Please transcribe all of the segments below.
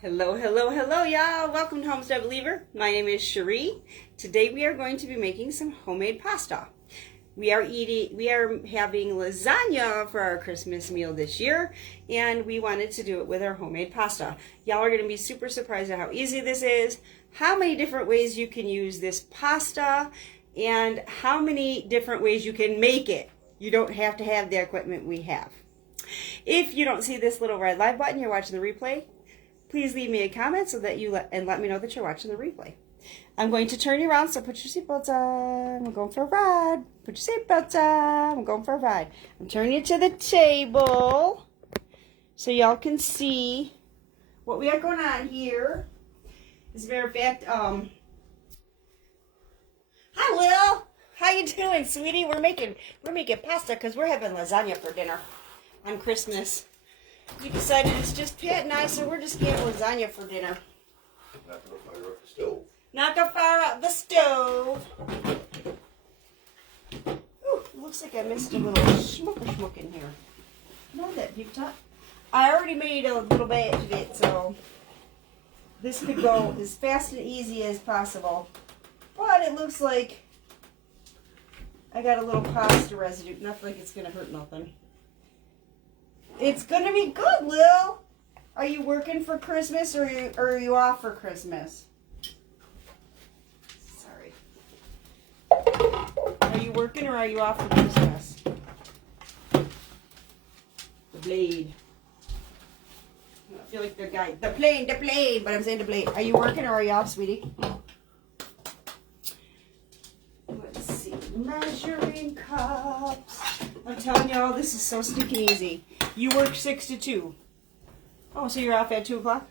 Hello, hello, hello, y'all. Welcome to Homestead Believer. My name is Cherie. Today we are going to be making some homemade pasta. We are having lasagna for our Christmas meal this year, and we wanted to do it with our homemade pasta. Y'all are going to be super surprised at how easy this is, how many different ways you can use this pasta, and how many different ways you can make it. You don't have to have the equipment we have. If you don't see this little red live button, you're watching the replay. Please leave me a comment so that let me know that you're watching the replay. I'm going to turn you around, so put your seatbelts on. We're going for a ride. Put your seatbelts on. We're going for a ride. I'm turning you to the table so y'all can see what we got going on here. As a matter of fact, hi Will. How you doing, sweetie? We're making pasta because we're having lasagna for dinner on Christmas. We decided it's just Pat and I, so we're just getting lasagna for dinner. Not gonna fire up the stove. Not gonna fire up the stove. Ooh, looks like I missed a little schmuck in here. Not that deep top. I already made a little batch of it, so this could go as fast and easy as possible. But it looks like I got a little pasta residue. Nothing like it's gonna hurt nothing. It's gonna be good, Lil. Are you working for Christmas or are you off for Christmas? Sorry. Are you working or are you off for Christmas? The blade. I feel like the guy. The plane, but I'm saying the blade. Are you working or are you off, sweetie? Let's see. Measuring cups. I'm telling y'all, this is so stinking easy. You work 6 to 2. Oh, so you're off at 2 o'clock?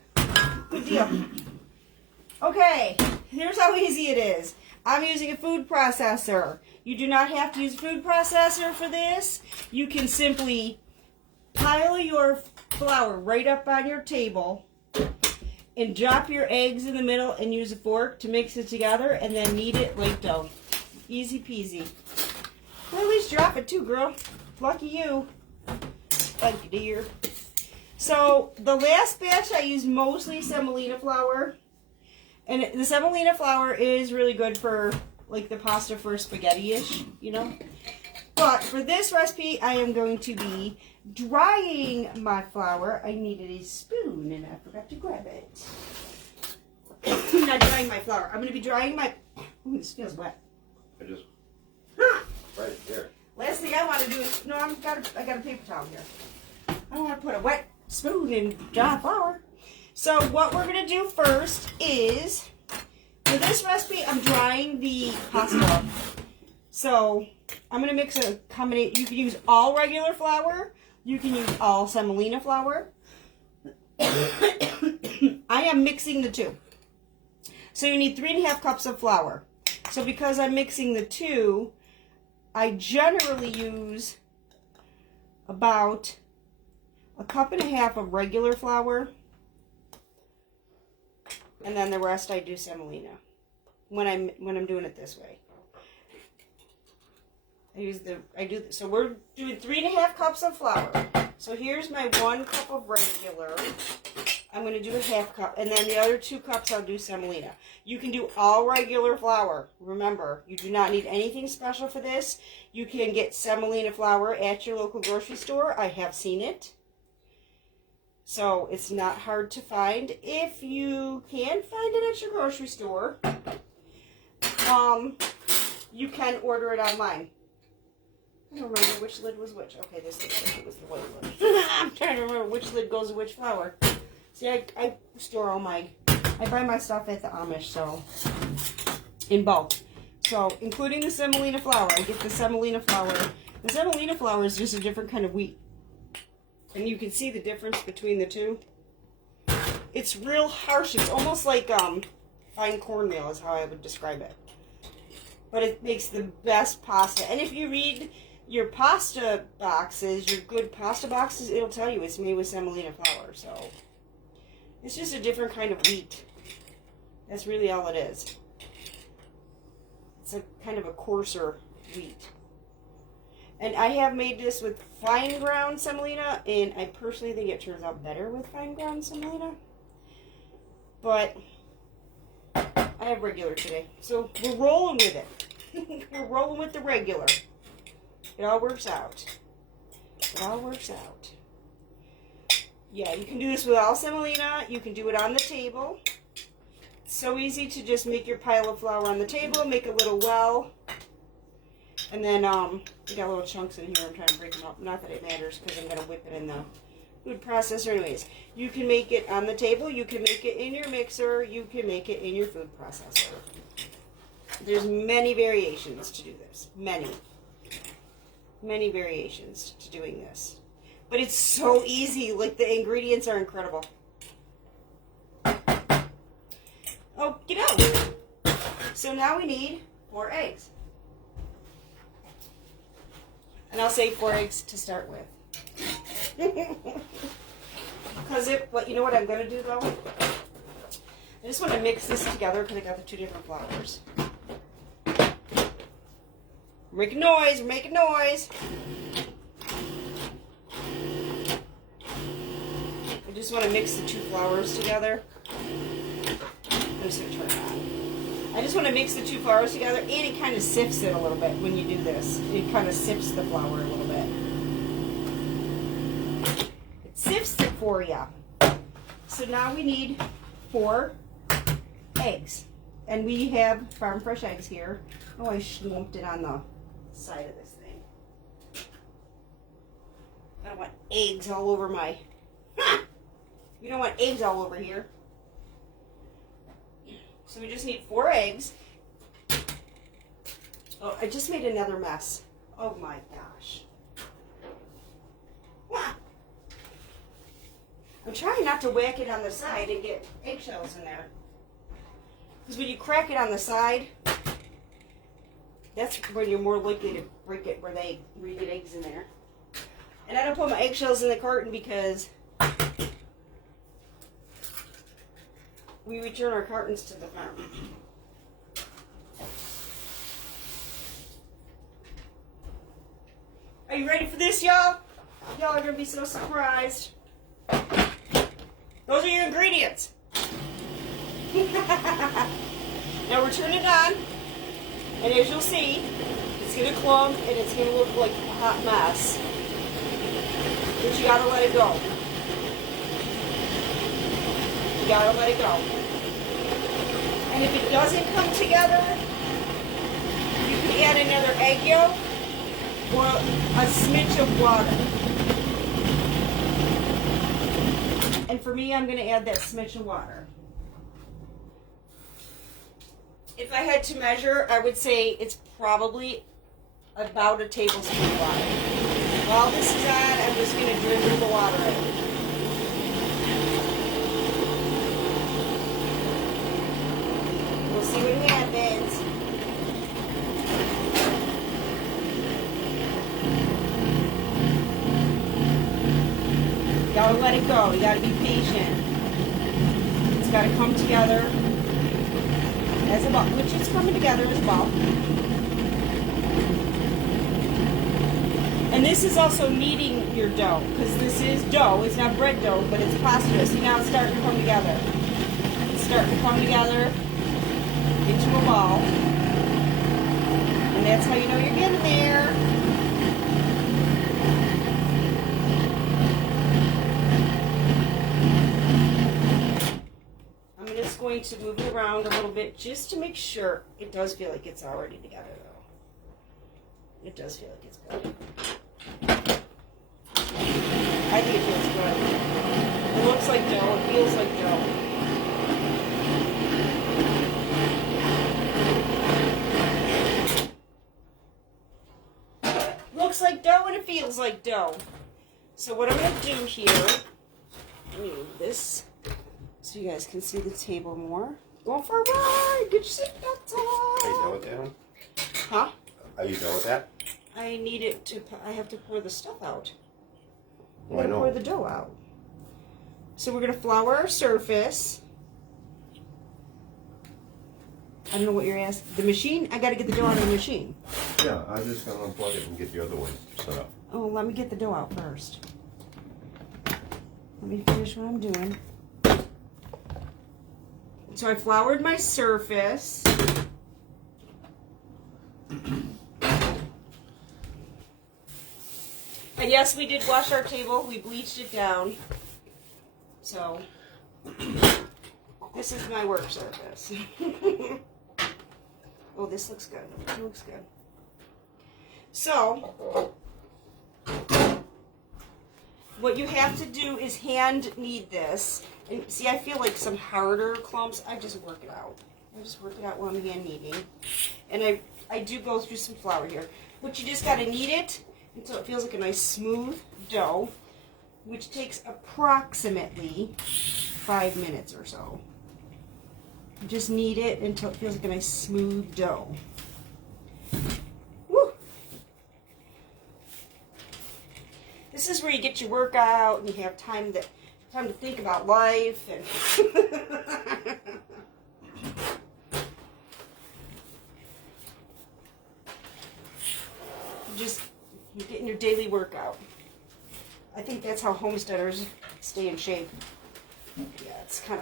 Good deal. Okay, here's how easy it is. I'm using a food processor. You do not have to use a food processor for this. You can simply pile your flour right up on your table and drop your eggs in the middle and use a fork to mix it together and then knead it like dough. Easy peasy. Well, at least drop it too, girl. Lucky you. Thank you, dear. So, the last batch I used mostly semolina flour. And the semolina flour is really good for, like, the pasta for spaghetti-ish, you know? But for this recipe, I am going to be drying my flour. I needed a spoon, and I forgot to grab it. I'm not drying my flour. I'm going to be drying my... Ooh, this feels wet. Right there. Last thing I want to do is... No, I got a paper towel here. I don't want to put a wet spoon in dry flour. So what we're going to do first is, for this recipe, I'm drying the pasta. So I'm going to mix a combination. You can use all regular flour. You can use all semolina flour. I am mixing the two. So you need 3.5 cups of flour. So because I'm mixing the two, I generally use about 1.5 cups of regular flour, and then the rest I do semolina when I'm doing it this way. So we're doing 3.5 cups of flour. So here's my 1 cup of regular. I'm going to do a 1/2 cup, and then the other 2 cups I'll do semolina. You can do all regular flour. Remember, you do not need anything special for this. You can get semolina flour at your local grocery store. I have seen it. So it's not hard to find. If you can find it at your grocery store, you can order it online. I don't remember which lid was which. Okay, this looks like it was the white lid. I'm trying to remember which lid goes to which flour. See, I store all I buy my stuff at the Amish, so, in bulk. So, including the semolina flour, I get the semolina flour. The semolina flour is just a different kind of wheat. And you can see the difference between the two. It's real harsh. It's almost like fine cornmeal is how I would describe it. But it makes the best pasta. And if you read your pasta boxes, your good pasta boxes, it'll tell you it's made with semolina flour, so... It's just a different kind of wheat. That's really all it is. It's a kind of a coarser wheat. And I have made this with fine ground semolina, and I personally think it turns out better with fine ground semolina. but I have regular today. So we're rolling with it. We're rolling with the regular. It all works out. It all works out. Yeah, you can do this without semolina. You can do it on the table. It's so easy to just make your pile of flour on the table, make a little well. And then, we got little chunks in here. I'm trying to break them up. Not that it matters because I'm going to whip it in the food processor anyways. You can make it on the table. You can make it in your mixer. You can make it in your food processor. There's many variations to do this. Many variations to doing this. But it's so easy. Like, the ingredients are incredible. Oh, get out. So now we need 4 eggs. And I'll say 4 eggs to start with. Because you know what I'm going to do though? I just want to mix this together because I got the 2 different flours. We're making noise, we're making noise. I just want to mix the 2 flours together. I'm just going to turn it on. I just want to mix the 2 flours together, and it kind of sifts it a little bit when you do this. It kind of sifts the flour a little bit. It sifts it for you. So now we need 4 eggs. And we have farm fresh eggs here. Oh, I lumped it on the side of this thing. I don't want eggs all over my... You don't want eggs all over here. So we just need 4 eggs. Oh, I just made another mess. Oh my gosh. I'm trying not to whack it on the side and get eggshells in there. Because when you crack it on the side, that's when you're more likely to break it where you get eggs in there. And I don't put my eggshells in the carton because we return our cartons to the farm. Are you ready for this, y'all? Y'all are going to be so surprised. Those are your ingredients. Now we're turning it on. And as you'll see, it's going to clump and it's going to look like a hot mess. But you got to let it go. You got to let it go. And if it doesn't come together, you can add another egg yolk or a smidge of water. And for me, I'm going to add that smidge of water. If I had to measure, I would say it's probably about a tablespoon of water. While this is on, I'm just going to drizzle the water in. We'll see what happens. You gotta let it go. You gotta be patient. It's gotta come together as a ball, which is coming together as a ball. And this is also kneading your dough, because this is dough. It's not bread dough, but it's pasta. See, now it's starting to come together. It's starting to come together into a ball. And that's how you know you're getting there. I'm just going to move it around a little bit just to make sure. It does feel like it's already together though. It does feel like it's good. I think it feels good. It looks like dough. It feels like dough. Looks like dough and it feels like dough. So what I'm going to do here, let me move this so you guys can see the table more. Going for a ride. Get your seatbelts on. Are you done with that one? Huh? Are you done with that? I need it to, I have to pour the stuff out. Well, I know. Pour the dough out. So we're going to flour our surface. I don't know what you're asking. The machine? I got to get the dough out of the machine. Yeah, I was just going to unplug it and get the other one set up. Oh, let me get the dough out first. Let me finish what I'm doing. So I floured my surface. And yes, we did wash our table. We bleached it down. So this is my work surface. Oh, this looks good. It looks good. So what you have to do is hand knead this. And see, I feel like some harder clumps. I just work it out. I just work it out while I'm hand kneading. And I do go through some flour here. But you just got to knead it until it feels like a nice smooth dough, which takes approximately 5 minutes or so. Just knead it until it feels like a nice smooth dough. Woo! This is where you get your workout and you have time to think about life and you're getting your daily workout. I think that's how homesteaders stay in shape. Yeah, it's kind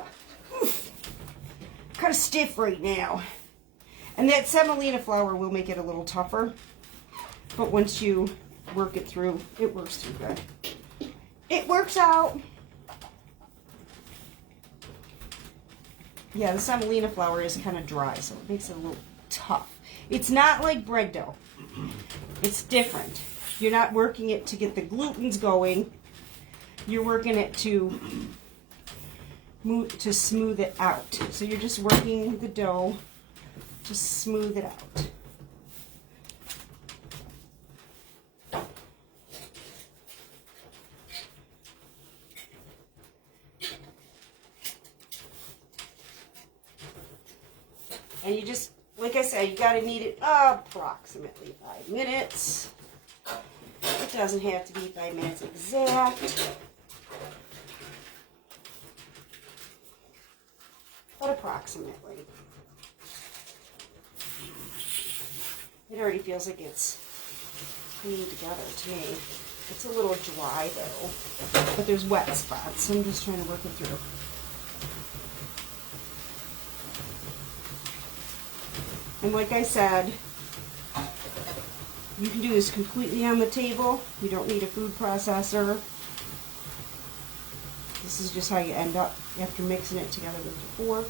of stiff right now. And that semolina flour will make it a little tougher. But once you work it through, it works through good. It works out. Yeah, the semolina flour is kind of dry, so it makes it a little tough. It's not like bread dough. It's different. You're not working it to get the glutens going. You're working it to smooth it out. So you're just working the dough to smooth it out. And you just, like I said, you got to knead it approximately 5 minutes. It doesn't have to be 5 minutes exact. But approximately. It already feels like it's clean together to me. It's a little dry though, but there's wet spots, so I'm just trying to work it through. And like I said, you can do this completely on the table. You don't need a food processor. This is just how you end up after mixing it together with your fork.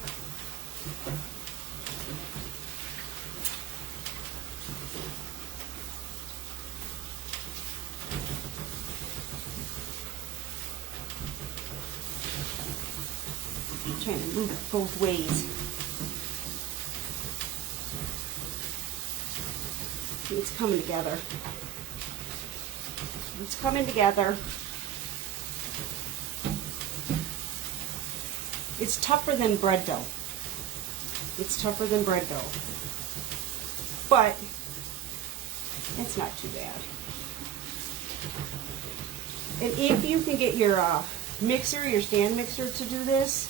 I'm trying to move it both ways. It's coming together. It's coming together. It's tougher than bread dough. It's tougher than bread dough. But it's not too bad. And if you can get your mixer, your stand mixer to do this,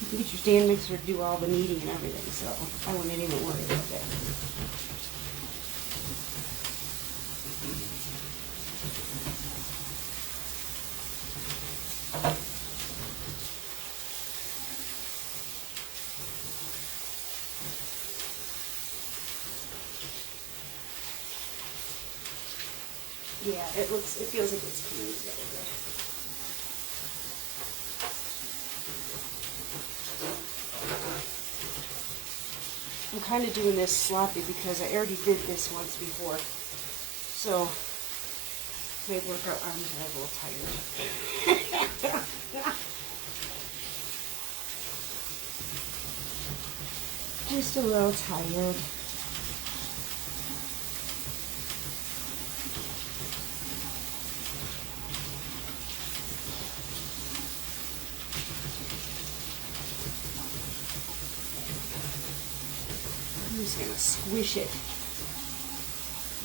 you can get your stand mixer to do all the kneading and everything, so I wouldn't even worry about that. Yeah, it feels like it's coming together good. I'm kind of doing this sloppy because I already did this once before. So, my workout arms are a little tired. Just a little tired. I'm just going to squish it.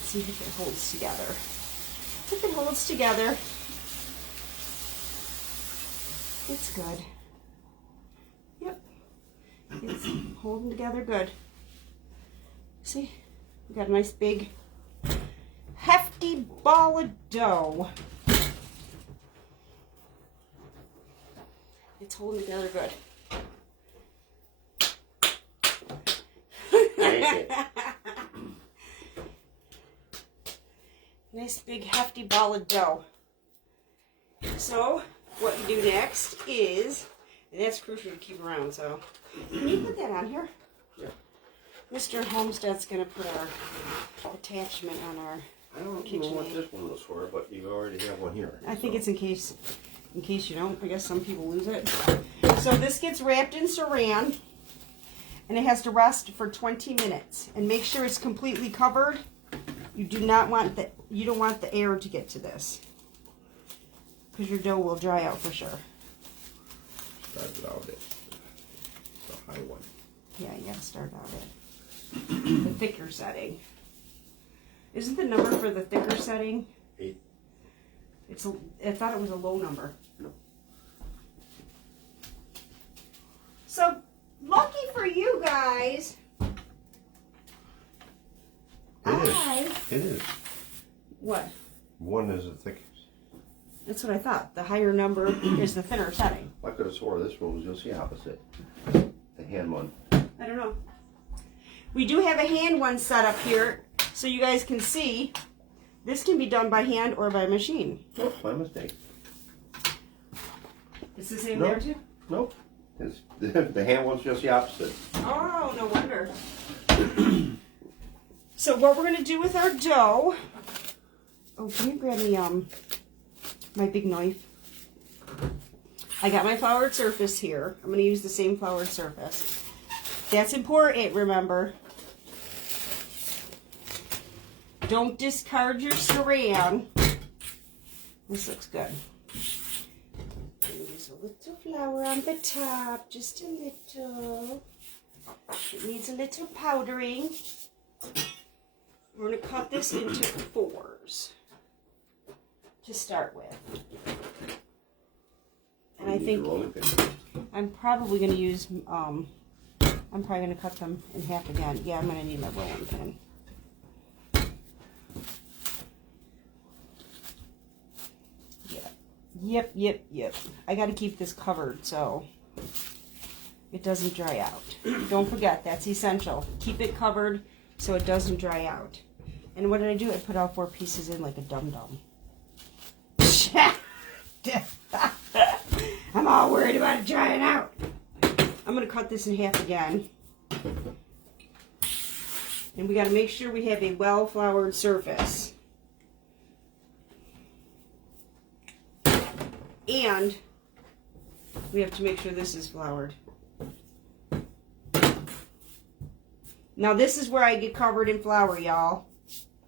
See if it holds together. If it holds together, it's good. Yep. It's holding together good. See? We got a nice big hefty ball of dough. It's holding together good. it. Nice big hefty ball of dough. So what you do next is, and that's crucial to keep around, so can you put that on here? Yeah. Mr. Homestead's gonna put our attachment on our I don't know KitchenAid. what this one was for, but you already have one here. I think it's in case you don't. I guess some people lose it. So this gets wrapped in saran, and it has to rest for 20 minutes. And make sure it's completely covered. You don't want the air to get to this, because your dough will dry out for sure. Started out at the high one. Yeah, you gotta start out at the thicker setting. Isn't the number for the thicker setting? 8. I thought it was a low number. No. So, lucky for you guys. It is. What? One is the thickest. That's what I thought. The higher number is the thinner setting. I could have swore this one was just the opposite. The hand one. I don't know. We do have a hand one set up here, so you guys can see. This can be done by hand or by machine. Nope, my mistake. It's the same No. there too? Nope. It's, the hand one's just the opposite. Oh, no wonder. So what we're going to do with our dough... Oh, can you grab me my big knife? I got my floured surface here. I'm going to use the same floured surface. That's important, remember. Don't discard your saran. This looks good. Use a little flour on the top, just a little. It needs a little powdering. We're going to cut this into 4s to start with. And I think I'm probably going to use, I'm probably going to cut them in half again. Yeah, I'm going to need my rolling pin. Yep. I got to keep this covered so it doesn't dry out. Don't forget, that's essential. Keep it covered so it doesn't dry out. And what did I do? I put all 4 pieces in like a dum-dum. I'm all worried about it drying out. I'm going to cut this in half again. And we got to make sure we have a well-floured surface. And we have to make sure this is floured. Now this is where I get covered in flour, y'all.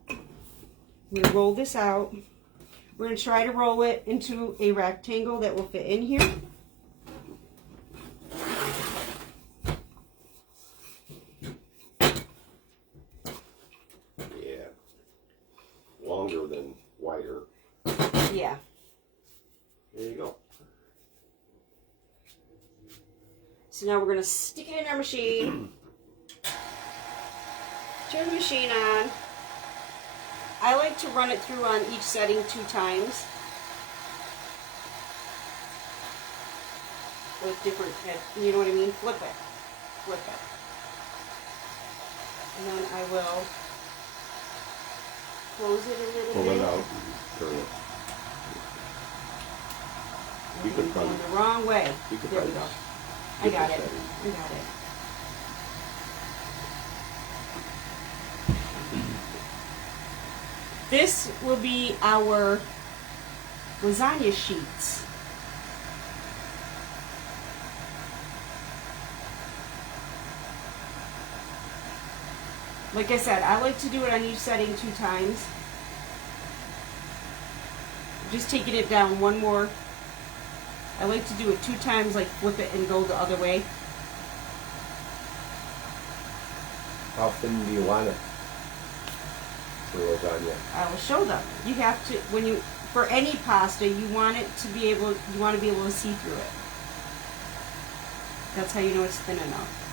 I'm going to roll this out. We're going to try to roll it into a rectangle that will fit in here. Yeah. Longer than wider. Yeah. There you go. So now we're going to stick it in our machine. Turn the machine on. I like to run it through on each setting 2 times. With different, you know what I mean? Flip it. And then I will close it a little Pull bit. it out. Turn it. You could I'm probably. going the wrong way. You could There we probably go. I got it. This will be our lasagna sheets. Like I said, I like to do it on each setting 2 times. Just taking it down one more. I like to do it 2 times, like flip it and go the other way. How thin do you want it for lasagna? I will show them. You have to, for any pasta, you want it to be able, you want to be able to see through it. That's how you know it's thin enough.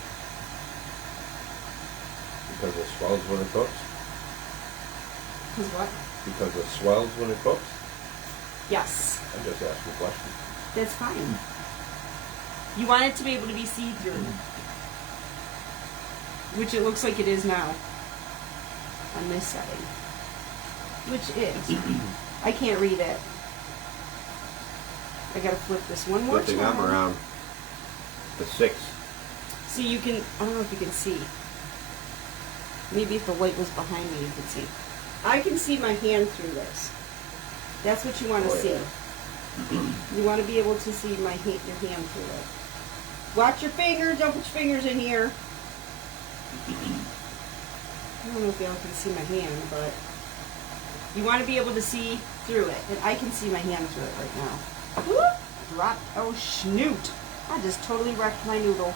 Because it swells when it cooks? Because what? Because it swells when it cooks? Yes. I'm just asking a question. That's fine. You want it to be able to be see-through. which it looks like it is now on this setting, which is, I can't read it. I gotta flip this one more Flipping up time. around the 6. See, you can, I don't know if you can see. Maybe if the light was behind me, you could see. I can see my hand through this. That's what you want to Oh, see. yeah. You want to be able to see your hand through it. Watch your fingers. Don't put your fingers in here. I don't know if y'all can see my hand, but you want to be able to see through it. And I can see my hand through it right now. Whoop! Drop. Oh, schnoot. I just totally wrecked my noodle.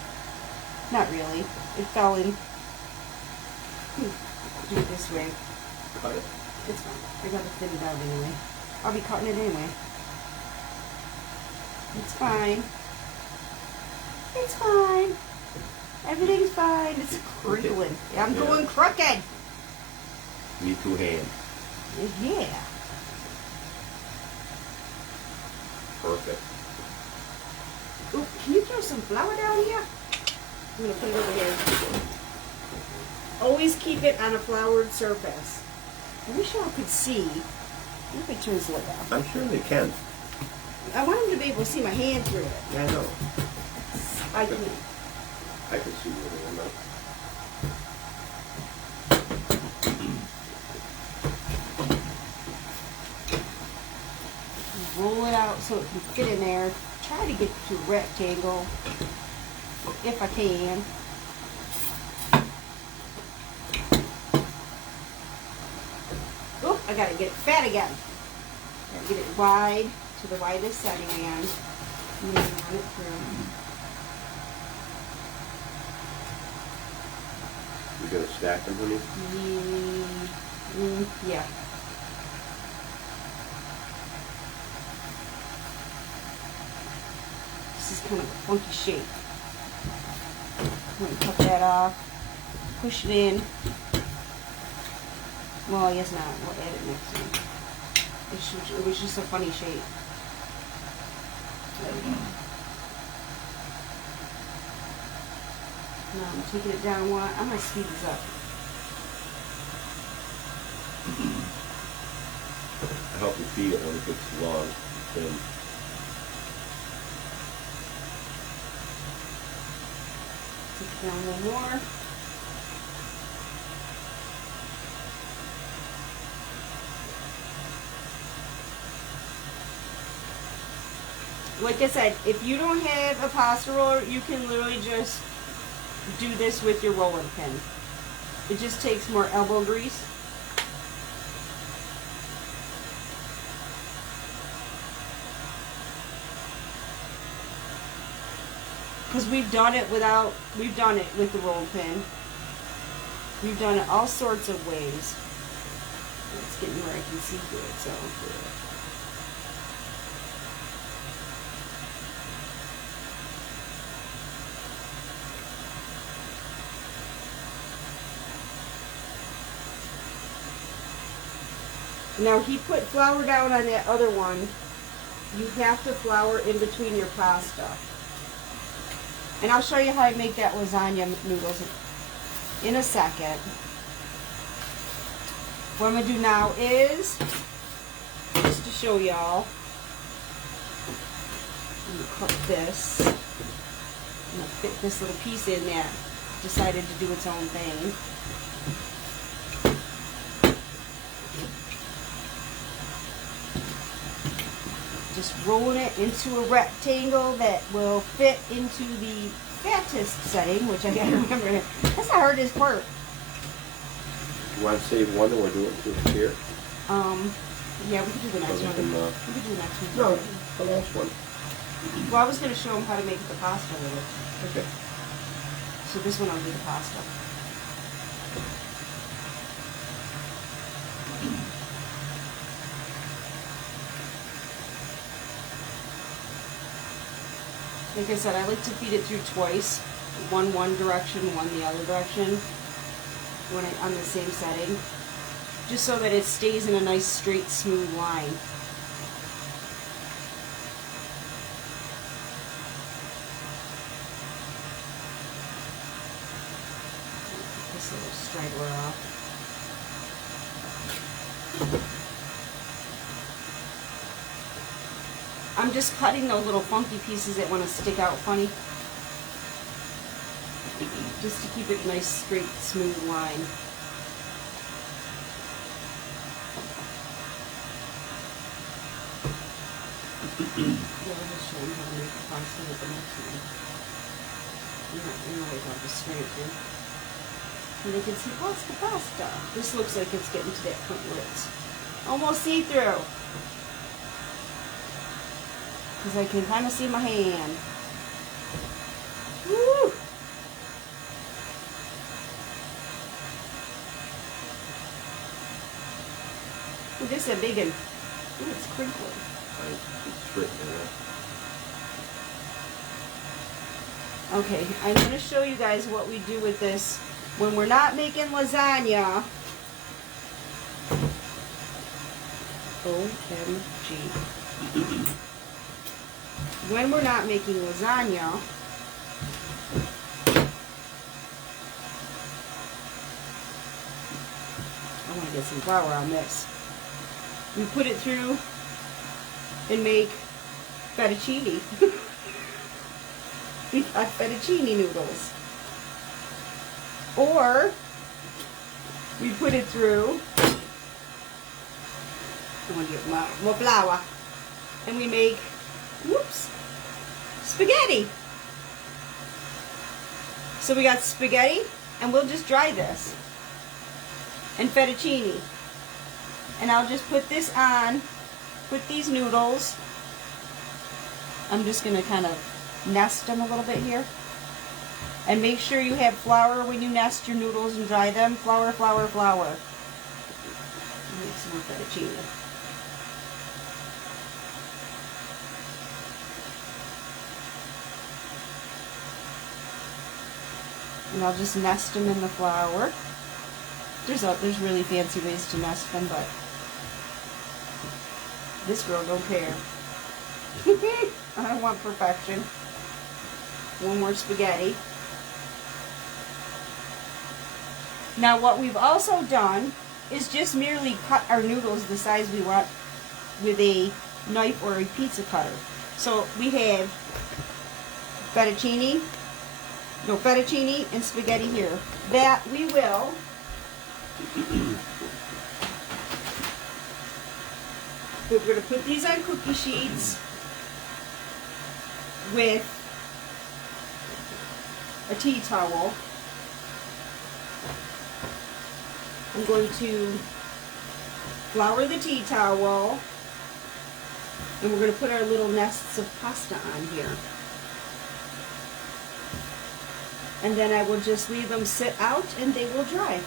Not really. It fell in. Do it this way. Cut it. It's fine. I gotta thin it out anyway. I'll be cutting it anyway. It's fine. It's fine. Everything's fine. It's crinkling. Yeah, I'm Yeah. going crooked. Me 2 hands. Yeah. Perfect. Ooh, can you throw some flour down here? I'm gonna put it over here. Always keep it on a floured surface. I wish y'all could see. Look at turns like that. I'm sure they can. I want them to be able to see my hand through it. Yeah, I know. I can. I can see where they are now. Roll it out so it can fit in there. Try to get to a rectangle if I can. Oh, I gotta get it fat again. Gotta get it wide to the widest setting again. And then run it through. You gonna stack them, honey? Yeah. This is kind of a funky shape. I'm going to cut that off, push it in. Well, I guess not. We'll add it next time. It was just a funny shape. There we go. Now I'm taking it down one. I'm going to speed this up. I help you feed it when it gets long and thin. Take it down one more. Like I said, if you don't have a pasta roller, you can literally just do this with your rolling pin. It just takes more elbow grease. Because we've done it with the roll pin. We've done it all sorts of ways. It's getting where I can see through it, so. Now he put flour down on that other one. You have to flour in between your pasta. And I'll show you how I make that lasagna noodles in a second. What I'm going to do now is, just to show y'all, I'm going to cut this. I'm going to fit this little piece in that decided to do its own thing. Just rolling it into a rectangle that will fit into the fattest setting, which I gotta remember. That's the hardest part. You want to save one or do it here? Yeah, we could do the next one. We could do the next one. No, the last one. Well, I was gonna show them how to make the pasta with it. Okay. So this one I'll do the pasta. Like I said, I like to feed it through twice. One direction, one the other direction. When on the same setting. Just so that it stays in a nice straight smooth line. this little straggler off. I'm just cutting those little funky pieces that want to stick out funny. Just to keep it a nice, straight, smooth line. Yeah, I'll just show you how to make the pasta with the next one. You're not without the straight here. And they can see pasta, pasta. This looks like it's getting to that point where it's almost see-through. Because I can kind of see my hand. Woo! Ooh, this is a big one. Ooh, it's crinkly. Okay, I'm going to show you guys what we do with this when we're not making lasagna. OMG. When we're not making lasagna, I want to get some flour on this. We put it through and make fettuccine. We got fettuccine noodles. Or we put it through, I want to get more flour, and we make, whoops, spaghetti. So we got spaghetti, and we'll just dry this, and fettuccine. And I'll just put this on, put these noodles. I'm just going to kind of nest them a little bit here. And make sure you have flour when you nest your noodles and dry them. Flour, flour, flour. Make some more fettuccine. And I'll just nest them in the flour. There's really fancy ways to nest them, but this girl don't care. I don't want perfection. One more spaghetti. Now what we've also done is just merely cut our noodles the size we want with a knife or a pizza cutter. So we have fettuccine and spaghetti here. That we will we're going to put these on cookie sheets with a tea towel. I'm going to flour the tea towel, and we're going to put our little nests of pasta on here. And then I will just leave them sit out and they will dry.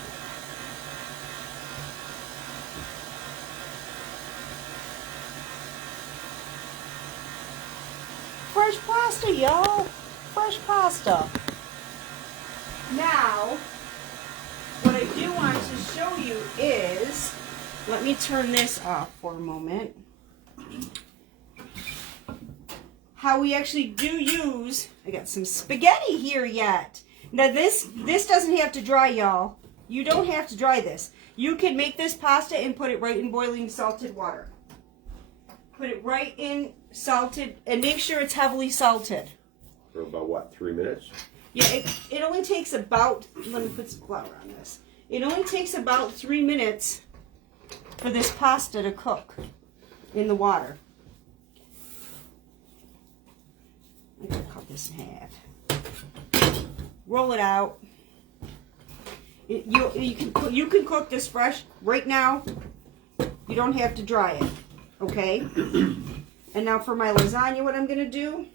Fresh pasta, y'all. Fresh pasta. Now, what I do want to show you is, let me turn this off for a moment, how we actually do use, I got some spaghetti here yet. Now this doesn't have to dry, y'all. You don't have to dry this. You can make this pasta and put it right in boiling salted water. Put it right in salted, and make sure it's heavily salted. For about what, 3 minutes? Yeah, it only takes about, let me put some flour on this. It only takes about 3 minutes for this pasta to cook in the water. I'm going to cut this in half. Roll it out. You can cook this fresh right now. You don't have to dry it, okay? And now for my lasagna, what I'm going to do,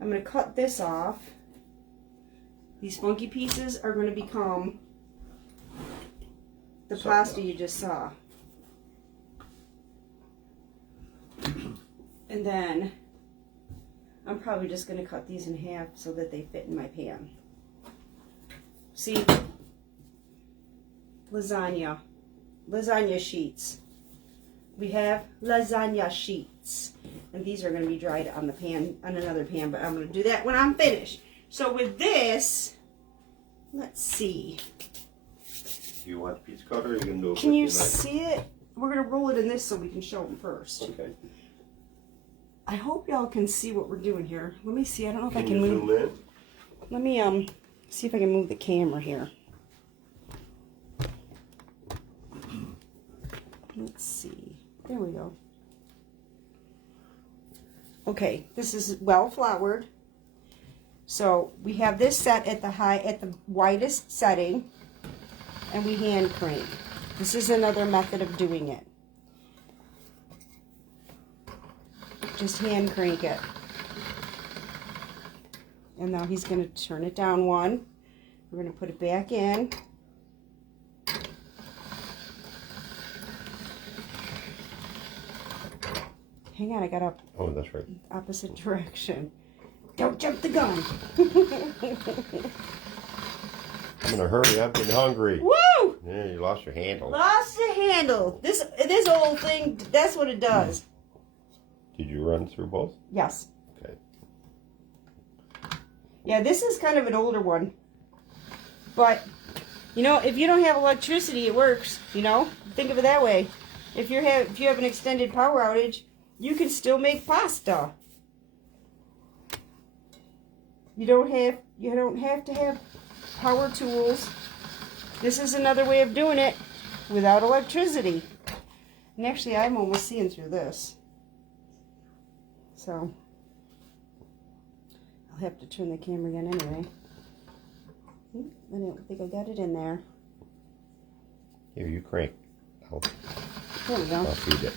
I'm going to cut this off. These funky pieces are going to become the pasta you just saw. And then I'm probably just going to cut these in half so that they fit in my pan. See? Lasagna sheets. We have lasagna sheets. And these are going to be dried on the pan, on another pan, but I'm going to do that when I'm finished. So with this, Let's see. You want pizza cutter or you can do it Can with you your knife? see it? We're gonna roll it in this so we can show them first. Okay. I hope y'all can see what we're doing here. Let me see. I don't know if I Can can you move. zoom in? Let me see if I can move the camera here. Let's see. There we go. Okay, this is well floured. So we have this set at the widest setting, and we hand crank. This is another method of doing it. Just hand crank it. And now he's going to turn it down one. We're going to put it back in. Hang on, I got up Oh, that's right. opposite direction. Don't jump the gun. I'm in a hurry. I'm getting hungry. Woo! Yeah, you lost your handle. Lost the handle. This old thing, that's what it does. Did you run through both? Yes. Okay. Yeah, this is kind of an older one. But, you know, if you don't have electricity, it works, you know? Think of it that way. If you have an extended power outage, you can still make pasta. You don't have to have power tools. This is another way of doing it without electricity. And actually, I'm almost seeing through this. So, I'll have to turn the camera again anyway. I don't think I got it in there. Here, you crank. There we go. I'll feed it.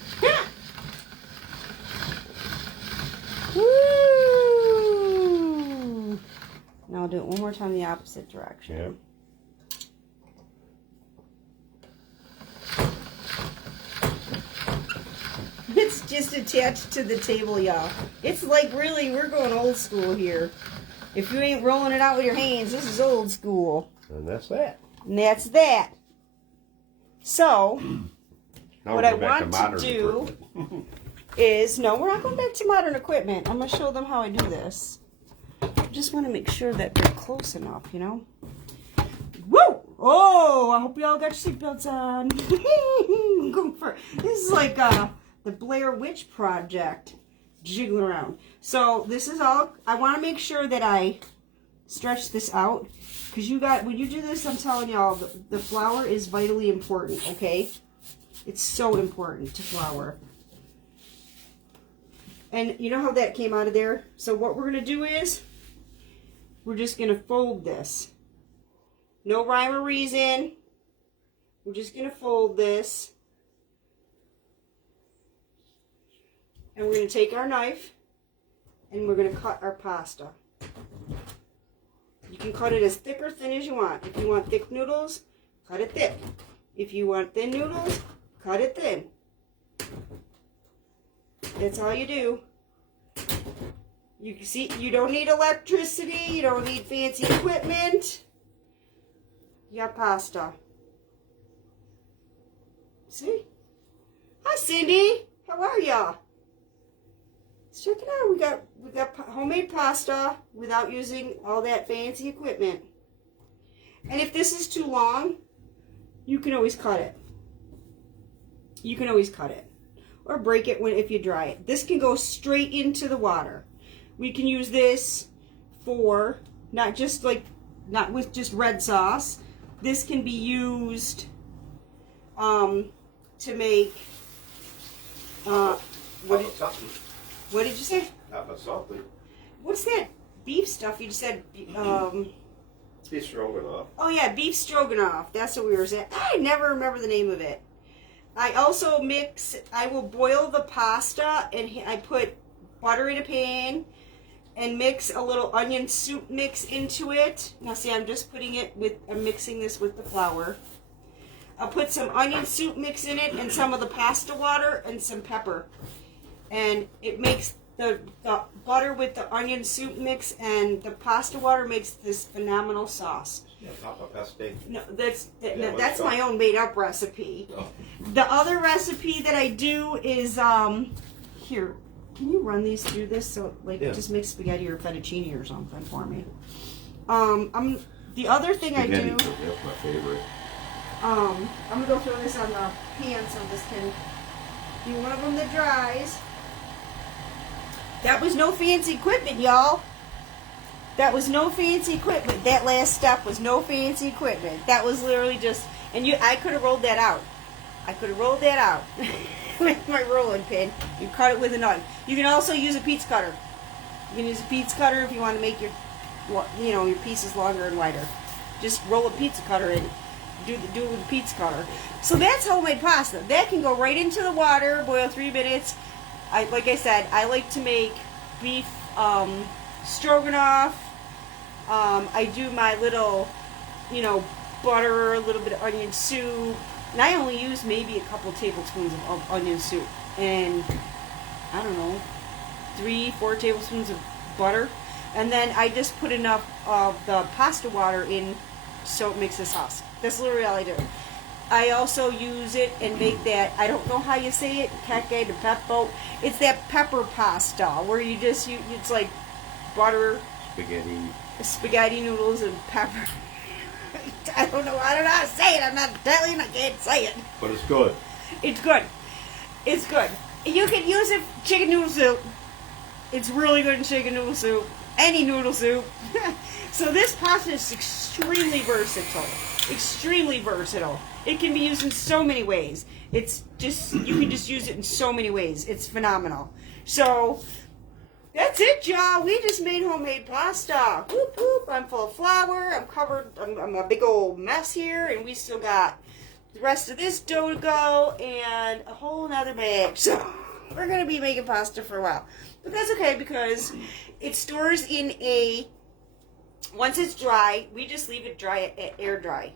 Woo! Now I'll do it one more time the opposite direction. Yeah. It's just attached to the table, y'all. It's like really, we're going old school here. If you ain't rolling it out with your hands, this is old school. And that's that. And that's that. So, Now what we'll I go back want modern to do equipment. is, no, we're not going back to modern equipment. I'm going to show them how I do this. I just want to make sure that they're close enough, you know? Woo! Oh, I hope y'all got your seatbelts on. I'm going for, this is like the Blair Witch Project. Jiggle around. So this is all, I want to make sure that I stretch this out. Because when you do this, I'm telling y'all, the flour is vitally important, okay? It's so important to flour. And you know how that came out of there? So what we're going to do is, we're just going to fold this. No rhyme or reason. We're just going to fold this. And we're going to take our knife and we're going to cut our pasta. You can cut it as thick or thin as you want. If you want thick noodles, cut it thick. If you want thin noodles, cut it thin. That's all you do. You can see, you don't need electricity, you don't need fancy equipment. You got pasta. See? Hi, Cindy. How are ya? Let's check it out. We got homemade pasta without using all that fancy equipment. And if this is too long, you can always cut it. You can always cut it. Or break it if you dry it. This can go straight into the water. We can use this for not with just red sauce. This can be used to make what did you say? Not but something. What's that beef stuff you said? Beef stroganoff. Oh yeah, beef stroganoff. That's what we were saying. I never remember the name of it. I also I will boil the pasta and I put butter in a pan and mix a little onion soup mix into it. Now see, I'm mixing this with the flour. I'll put some onion soup mix in it and some of the pasta water and some pepper. And it makes the butter with the onion soup mix and the pasta water makes this phenomenal sauce. Yeah, Papa Pesto. No, that's Yeah, that's my own made up recipe. Oh. The other recipe that I do is here. Can you run these through this so just make spaghetti or fettuccine or something for me? The other thing I Spaghetti do, soup, that's my favorite. I'm gonna go throw this on the pan so this can be one of them that dries. That was no fancy equipment, y'all. That was no fancy equipment. That last step was no fancy equipment. That was literally just, and I could have rolled that out. I could have rolled that out with my rolling pin. You cut it with a knife. You can also use a pizza cutter. You can use a pizza cutter if you want to make your, your pieces longer and wider. Just roll a pizza cutter and do it with a pizza cutter. So that's homemade pasta. That can go right into the water, boil 3 minutes. Like I said, I like to make beef stroganoff. I do my little, butter, a little bit of onion soup. And I only use maybe a couple tablespoons of onion soup. And, I don't know, 3-4 tablespoons of butter. And then I just put enough of the pasta water in so it makes a sauce. That's literally all I do. I also use it and make that, I don't know how you say it, cacio de pepe. It's that pepper pasta where you just, it's like butter, spaghetti noodles, and pepper. I don't know how to say it. I'm not Italian. I can't say it. But it's good. It's good. It's good. You can use it chicken noodle soup. It's really good in chicken noodle soup. Any noodle soup. So this pasta is extremely versatile. Extremely versatile. It can be used in so many ways. It's just, you can just use it in so many ways. It's phenomenal. So, that's it, y'all. We just made homemade pasta. Whoop, whoop. I'm full of flour. I'm covered. I'm a big old mess here. And we still got the rest of this dough to go and a whole nother bag. So, we're going to be making pasta for a while. But that's okay because it stores in a, once it's dry, we just leave it dry, air dry.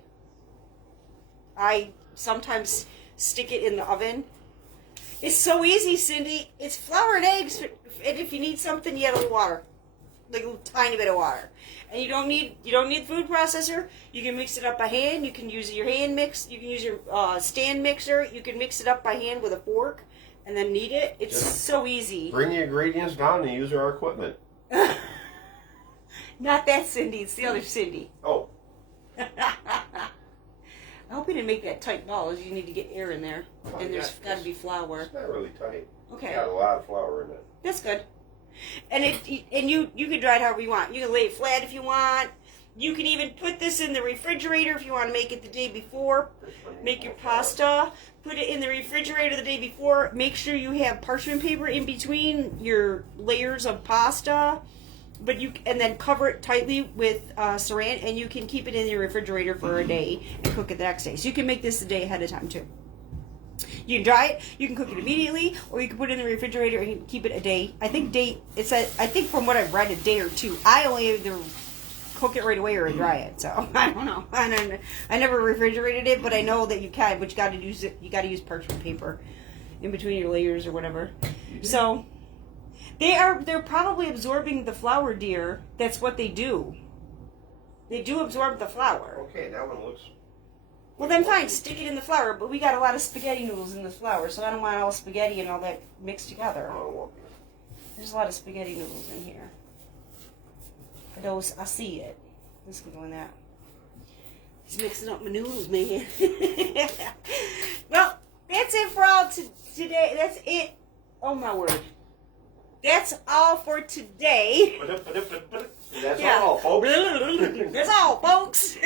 I sometimes stick it in the oven. It's so easy, Cindy. It's flour and eggs, and if you need something, you add a little water, like a tiny bit of water. And you don't need food processor. You can mix it up by hand. You can use your hand mix. You can use your stand mixer. You can mix it up by hand with a fork, and then knead it. It's so easy. Bring the ingredients down and use our equipment. Not that Cindy. It's the other Cindy. Oh. I hope you didn't make that tight balls. You need to get air in there. Oh, And there's yeah, got to be flour. It's not really tight. Okay. Got a lot of flour in it. That's good. And you can dry it however you want. You can lay it flat if you want. You can even put this in the refrigerator if you want to make it the day before. Make your pasta. Put it in the refrigerator the day before. Make sure you have parchment paper in between your layers of pasta. And then cover it tightly with saran, and you can keep it in your refrigerator for a day and cook it the next day. So you can make this a day ahead of time too. You can dry it, you can cook it immediately, or you can put it in the refrigerator and keep it a day. I think from what I've read, a day or two. I only either cook it right away or dry it. So I don't know. I never refrigerated it, but I know that you can. But you got to use it. You got to use parchment paper in between your layers or whatever. So. They're probably absorbing the flour, dear. That's what they do. They do absorb the flour. Okay, that one looks... Well, then fine, stick it in the flour. But we got a lot of spaghetti noodles in the flour, so I don't want all spaghetti and all that mixed together. Oh, There's a lot of spaghetti noodles in here. For those, I see it. Let's go in that. Just mixing up my noodles, man. Well, that's it for all today. That's it. Oh, my word. That's all for today. That's all, folks. That's all, folks.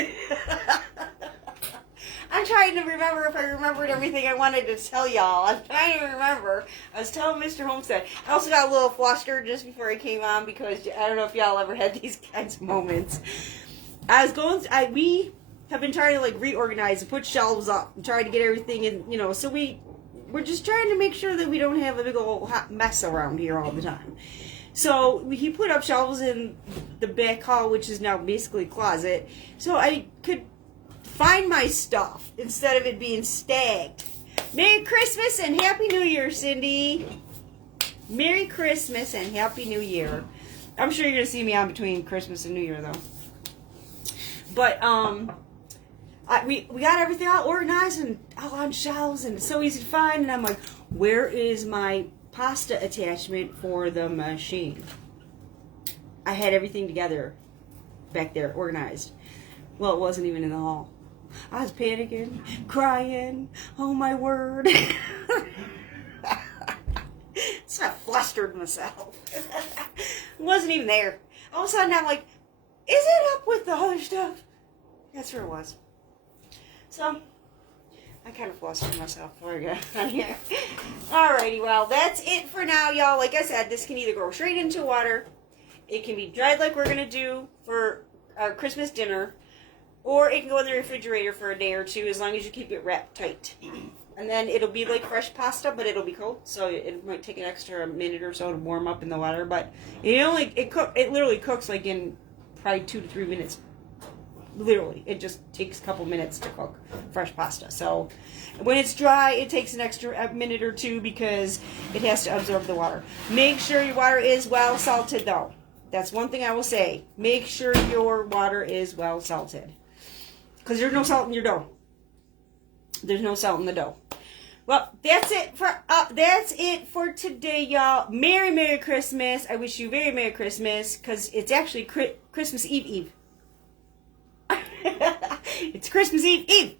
I'm trying to remember if I remembered everything I wanted to tell y'all. I'm trying to remember. I was telling Mr. Homestead. I also got a little flustered just before I came on because I don't know if y'all ever had these kinds of moments. We have been trying to reorganize and put shelves up and try to get everything in, so we're just trying to make sure that we don't have a big old hot mess around here all the time. So he put up shelves in the back hall, which is now basically a closet, so I could find my stuff instead of it being stacked. Merry Christmas and Happy New Year, Cindy. Merry Christmas and Happy New Year. I'm sure you're going to see me on between Christmas and New Year, though. But, we got everything all organized and all on shelves, and it's so easy to find. And I'm like, where is my pasta attachment for the machine? I had everything together back there, organized. Well, it wasn't even in the hall. I was panicking, crying. Oh my word. So I flustered myself. It wasn't even there. All of a sudden I'm like, is it up with the other stuff? That's where it was. So I kind of flustered myself before I got on here. Alrighty, well, that's it for now, y'all. Like I said, this can either go straight into water, it can be dried like we're going to do for our Christmas dinner, or it can go in the refrigerator for a day or two as long as you keep it wrapped tight. And then it'll be like fresh pasta, but it'll be cold, so it might take an extra minute or so to warm up in the water. But it literally cooks like in probably 2 to 3 minutes. Literally, it just takes a couple minutes to cook fresh pasta. So when it's dry, it takes an extra minute or two because it has to absorb the water. Make sure your water is well salted, though. That's one thing I will say. Make sure your water is well salted, because there's no salt in your dough. There's no salt in the dough. Well, that's it for today, y'all. Merry Christmas. I wish you very Merry Christmas, because it's actually Christmas Eve. It's Christmas Eve.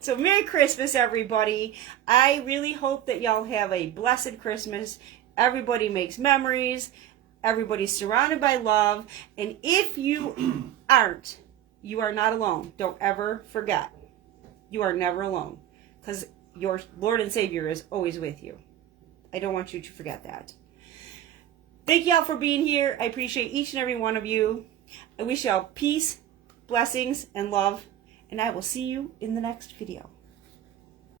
So Merry Christmas, everybody. I really hope that y'all have a blessed Christmas. Everybody makes memories. Everybody's surrounded by love. And if you aren't, you are not alone. Don't ever forget. You are never alone, because your Lord and Savior is always with you. I don't want you to forget that. Thank y'all for being here. I appreciate each and every one of you. I wish y'all peace, blessings, and love, and I will see you in the next video.